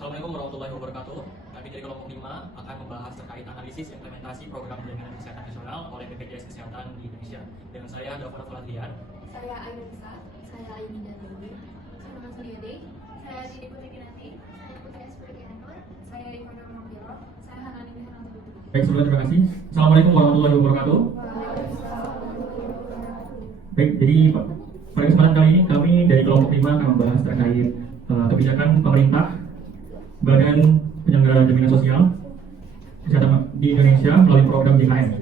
Assalamualaikum warahmatullahi wabarakatuh. Kami dari kelompok 5 akan membahas terkait analisis implementasi program jaminan kesehatan nasional oleh BPJS Kesehatan di Indonesia. Dengan saya Dafar Faladian. Saya Aisyah, saya Ayuninda Dewi, saya Makan Suryadi, saya Didi Putri Kinanti, saya Putri Aspirati Anwar, saya Rifana Mambiro, saya Hanani Mihanatu. Baik, sebelumnya terima kasih. Assalamualaikum warahmatullahi wabarakatuh. Baik, jadi pada kesempatan kali ini kami dari kelompok 5 akan membahas terkait kebijakan pemerintah Badan Penyelenggara Jaminan Sosial Kesehatan di Indonesia melalui program JKN.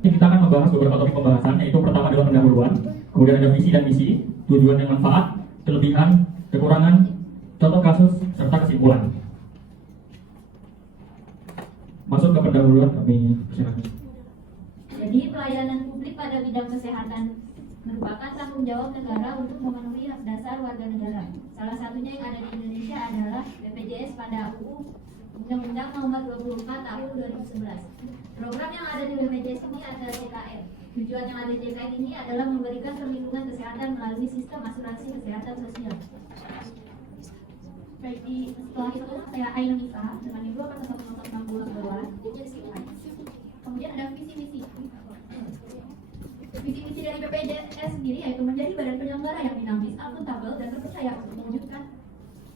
Ini kita akan membahas beberapa topik pembahasan, yaitu pertama adalah pendahuluan, kemudian ada visi dan misi, tujuan dan manfaat, kelebihan, kekurangan, contoh kasus, serta kesimpulan. Masuk ke pendahuluan, kami persilakan. Jadi pelayanan publik pada bidang kesehatan merupakan tanggung jawab negara untuk memenuhi hak dasar warga negara. Salah satunya yang ada di Indonesia adalah BPJS pada UU Undang-Undang Nomor 24 Tahun 2011. Program yang ada di BPJS ini ada JKN. Tujuan yang ada di JKN ini adalah memberikan perlindungan kesehatan melalui sistem asuransi kesehatan sosial. Baik, setelah itu saya Aisyah dengan ibu akan tetap menonton bawah. Kemudian ada visi-misi. Visi-misi dari BPJS sendiri yaitu menjadi badan penyelenggara yang dinamis, akuntabel, dan terpercaya untuk mewujudkan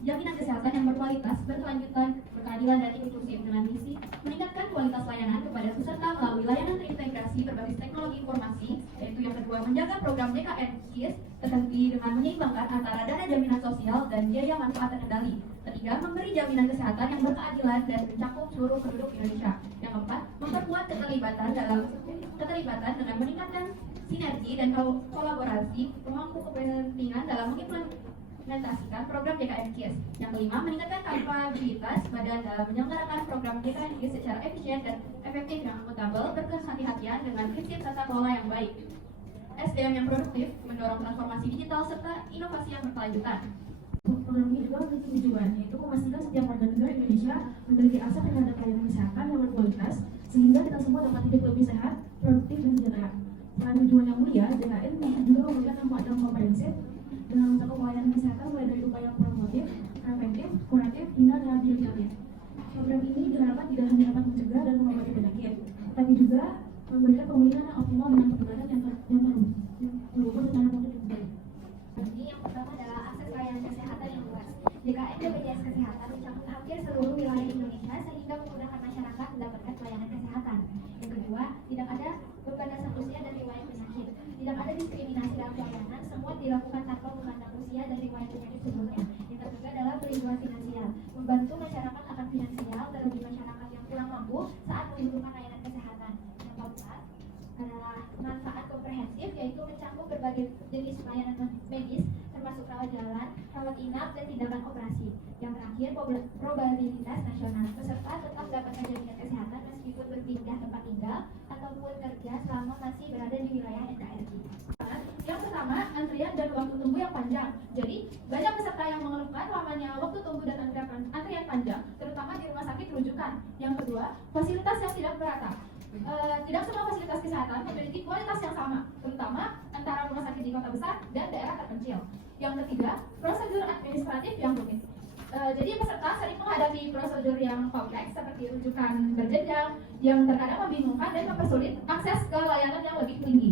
jaminan kesehatan yang berkualitas, berkelanjutan, berkeadilan, dan inklusif dengan misi meningkatkan kualitas layanan kepada peserta melalui layanan terintegrasi berbasis teknologi informasi, yaitu yang kedua menjaga program JKN KIS tetapi dengan menyeimbangkan antara dana jaminan sosial dan biaya manfaat terkendali. Ketiga, memberi jaminan kesehatan yang berkeadilan dan mencakup seluruh penduduk Indonesia. Yang keempat, memperkuat keterlibatan dengan meningkatkan sinergi dan kolaborasi pemangku kepentingan dalam mengimplementasikan program JKN KIS. Yang kelima, meningkatkan kapabilitas badan dalam menyelenggarakan program JKN KIS secara efisien dan efektif dan akuntabel, berkehati-hatian dengan prinsip tata kelola yang baik. SDM yang produktif, mendorong transformasi digital serta inovasi yang berkelanjutan. Program ini juga memiliki tujuan, yaitu memastikan setiap warga negara Indonesia memiliki akses terhadap pelayanan kesehatan yang berkualitas, sehingga kita semua dapat hidup lebih sehat, produktif, dan sejahtera. Selain tujuan yang mulia, JKN juga memberikan manfaat yang komprehensif dengan mencakup pelayanan kesehatan mulai dari upaya promotif, preventif, kuratif, hingga rehabilitatif. Program ini diharapkan tidak hanya dapat mencegah dan mengobati penyakit, tapi juga memberikan pemulihan yang optimal dengan perlindungan yang terukur secara konkret dan baik. Ini yang pertama adalah akses layanan kesehatan yang luas. JKN BPJS Kesehatan mencakup hampir seluruh wilayah Indonesia sehingga memudahkan masyarakat mendapatkan pelayanan kesehatan. Yang kedua, tidak ada pembatasan usia dan riwayat penyakit. Tidak ada diskriminasi dalam pelayanan, semua dilakukan tanpa memandang usia dan riwayat penyakit sebelumnya. Yang ketiga adalah perlindungan finansial, membantu masyarakat akan finansial, terlebih masyarakat yang kurang mampu saat membutuhkan layanan kesehatan. Yang keempat adalah manfaat komprehensif, yaitu mencakup berbagai jenis pelayanan medis, termasuk rawat jalan, rawat inap, dan tindakan operasi. Yang terakhir, probabilitas nasional. Peserta tetap mendapatkan jaminan kesehatan meskipun berpindah tempat tinggal ataupun kerja selama masih berada di wilayah NKRI. Yang pertama, antrian dan waktu tunggu yang panjang. Jadi, banyak peserta yang mengeluhkan lamanya waktu tunggu dan antrian panjang, terutama di rumah sakit rujukan. Yang kedua, fasilitas yang tidak merata. Tidak semua fasilitas kesehatan memiliki kualitas yang sama, terutama antara rumah sakit di kota besar dan daerah terpencil. Yang ketiga, prosedur administratif yang rumit. Jadi peserta sering menghadapi prosedur yang kompleks seperti rujukan berjenjang yang terkadang membingungkan dan mempersulit akses ke layanan yang lebih tinggi.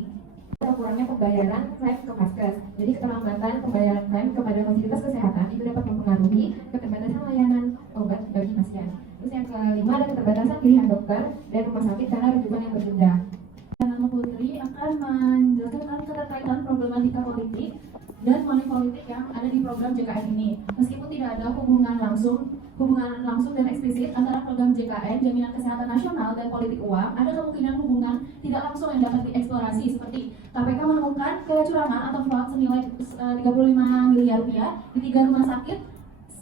Kurangnya pembayaran klaim ke Vaskes. Jadi keterlambatan pembayaran klaim kepada fasilitas kesehatan itu dapat mempengaruhi keterbatasan layanan obat bagi pasien. Terus yang kelima ada keterbatasan pilihan dokter dan rumah sakit karena rujukan yang berjenjang. Nama Putri akan menjelaskan keterkaitan problematika politik dan money politik yang ada di program JKN ini. Meskipun tidak ada hubungan langsung dan eksplisit antara program JKN, Jaminan Kesehatan Nasional, dan politik uang, ada kemungkinan hubungan tidak langsung yang dapat dieksplorasi, seperti KPK menemukan kecurangan atau fraud senilai 35 miliar rupiah di 3 rumah sakit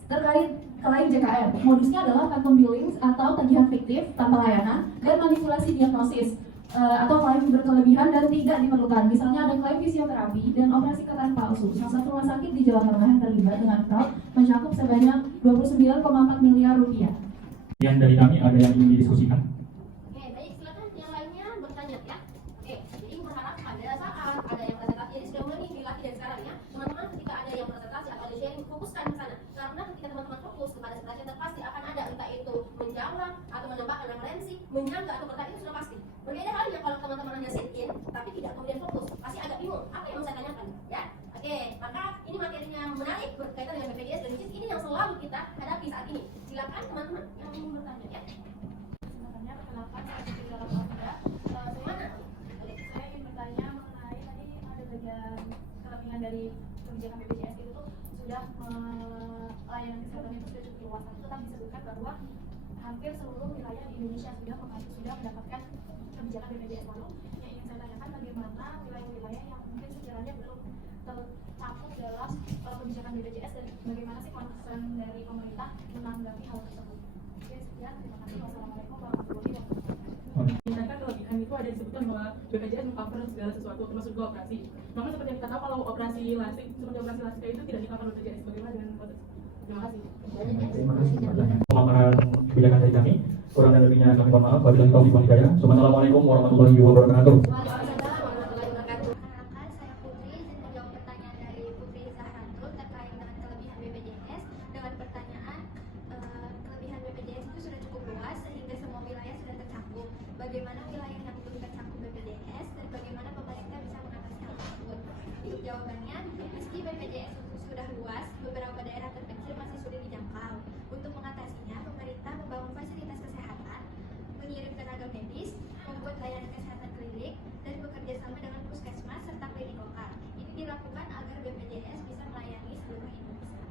terkait klaim JKN. Modusnya adalah phantom billing atau tagihan fiktif tanpa layanan dan manipulasi diagnosis atau klaim berkelebihan dan tidak diperlukan. Misalnya ada klaim fisioterapi dan operasi ketan palsu. Salah satu rumah sakit di Jawa Tengah yang terlibat dengan fraud mencakup sebanyak 29,4 miliar rupiah. Yang dari kami ada yang ingin didiskusikan? Baik, silakan yang lainnya bertanya ya. Jadi berharap pada saat ada yang presentasi, jadi sudah mulai dilatih dari sekarang ya. Teman-teman ketika ada yang presentasi atau ada sharing, fokuskan ke sana. Karena ketika teman-teman fokus kepada presentasi, pasti menjawab atau menambahkan referensi, menyangga atau bertanya itu sudah pasti. Berbeda halnya kalau teman-teman hanya sit in tapi tidak kemudian fokus, pasti agak bingung apa yang mau saya tanyakan, ya. Oke, maka ini materinya menarik berkaitan dengan BPJS dan which is ini yang selalu kita hadapi saat ini. Silakan teman-teman yang ingin bertanya, ya. Sebenarnya perkenalkan saya Putri Zahra Putra. Gimana? Saya ingin bertanya mengenai tadi ada bagian kelebihan dari kebijakan BPJS itu tuh sudah layanan kesehatan itu sudah cukup luas. Tetap disebutkan bahwa hampir seluruh wilayah di Indonesia sudah mendapatkan kebijakan BPJS baru. Yang ingin saya tanyakan bagaimana wilayah-wilayah yang mungkin sekiranya belum tercakup dalam kebijakan BPJS dan bagaimana sih concern dari pemerintah menanggapi hal tersebut. Oke, sekian. Terima kasih. Wassalamualaikum warahmatullahi wabarakatuh. Sedangkan kelebihan itu ada disebutkan bahwa BPJS mengcover segala sesuatu termasuk juga operasi. Namun seperti yang kita tahu kalau operasi lasik seperti operasi lasik itu tidak di-cover BPJS. Bagaimana dengan proses? Terima kasih. Terima kasih pertanyaan. Pemaparan kebijakan dari kami, kurang dan lebihnya kami mohon maaf. Wabillahi taufiq wal hidayah. Assalamualaikum warahmatullahi wabarakatuh. Perkenalkan, saya Putri, izin menjawab pertanyaan dari Putri Zahratul terkait dengan kelebihan BPJS. Dengan pertanyaan, kelebihan BPJS itu sudah cukup luas sehingga semua wilayah sudah tercakup. Bagaimana wilayah yang belum tercakup BPJS dan bagaimana pemerintah bisa mengatasi hal tersebut? Untuk jawabannya, meski BPJS sudah luas, beberapa daerah terpencil masih sulit dijangkau. Untuk mengatasinya, pemerintah membangun fasilitas kesehatan, mengirim tenaga medis, membuat layanan kesehatan klinik, dan bekerja sama dengan puskesmas serta klinik lokal. Ini dilakukan agar BPJS bisa melayani seluruh Indonesia.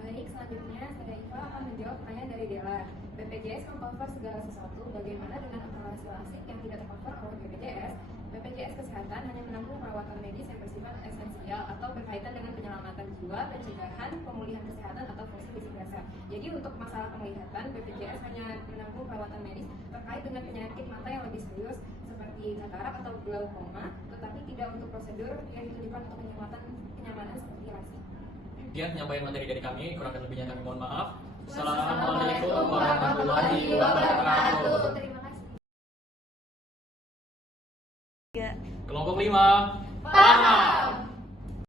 Baik, selanjutnya saya Iva akan menjawab pertanyaan dari Dela. BPJS mengcover segala sesuatu, bagaimana dengan operasi lasik yang tidak tercover oleh BPJS? BPJS Kesehatan hanya menanggung perawatan medis yang bersifat esensial atau berkaitan dengan penyelamatan jiwa, pencegahan, pemulihan kesehatan atau fungsi fisik dasar. Jadi untuk masalah penglihatan, BPJS hanya menanggung perawatan medis terkait dengan penyakit mata yang lebih serius seperti katarak atau glaukoma, tetapi tidak untuk prosedur yang ditujukan untuk kenyamanan seperti lasik. Sekian penyampaian materi dari kami, kurang dan lebihnya kami mohon maaf. Assalamualaikum warahmatullahi wabarakatuh. Terima kasih. Kelompok 5, Parah.